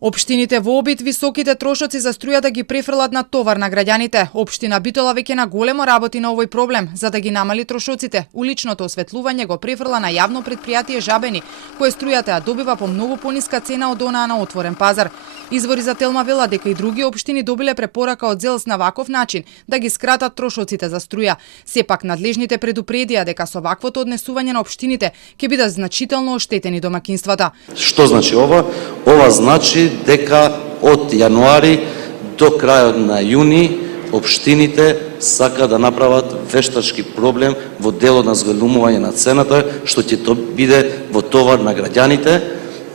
Општините во обид високите трошоци за струја да ги префрлат на товар на граѓаните. Општина Битола веќе на големо работи на овој проблем, за да ги намали трошоците. Уличното осветлување го префрла на јавно претпријатие Жабени, кое струјата ја добива по многу пониска цена од онаа на отворен пазар. Извори за Телма велат дека и други општини добиле препорака од ЗЕЛС на ваков начин да ги скратат трошоците за струја. Сепак надлежните предупредија дека со ваквото однесување на општините ќе бидат значително оштетени домакинствата. Што значи ова? Ова значи дека од јануари до крајот на јуни општините сака да направат вештачки проблем во делот на зголемување на цената, што ќе то биде во товар на граѓаните,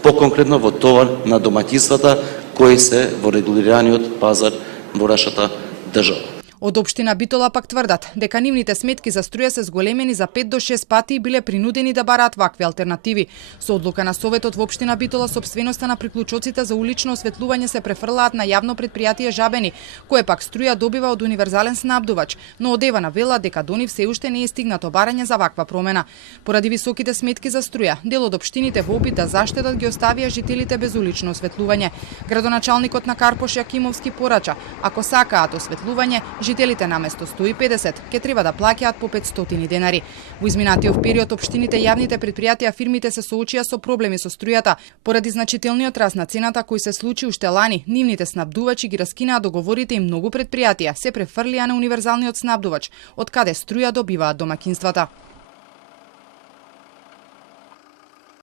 поконкретно во товар на домаќинствата кои се во регулираниот пазар во нашата држава. Од општина Битола пак тврдат дека нивните сметки за струја се зголемени за 5 до 6 пати и биле принудени да бараат вакви алтернативи. Со одлука на Советот во општина Битола сопственоста на приклучоците за улично осветлување се префрлаат на јавно претпријатие Жабени, кое пак струја добива од универзален снабдувач, но од Евана велат дека до нив се уште не е стигнато барање за ваква промена. Поради високите сметки за струја, дел од општините во обид да заштедат ги оставија жителите без улично осветлување. Градоначалникот на Карпош Јакимовски порача, ако сакаат осветлување, жителите наместо 150 ќе треба да плаќаат по 500 денари. Во изминатиот период општините, јавните претпријатија, фирмите се соочија со проблеми со струјата. Поради значителниот раст на цената кој се случи уште лани, нивните снабдувачи ги раскинаа договорите и многу претпријатија се префрлија на универзалниот снабдувач, од каде струја добиваат домакинствата.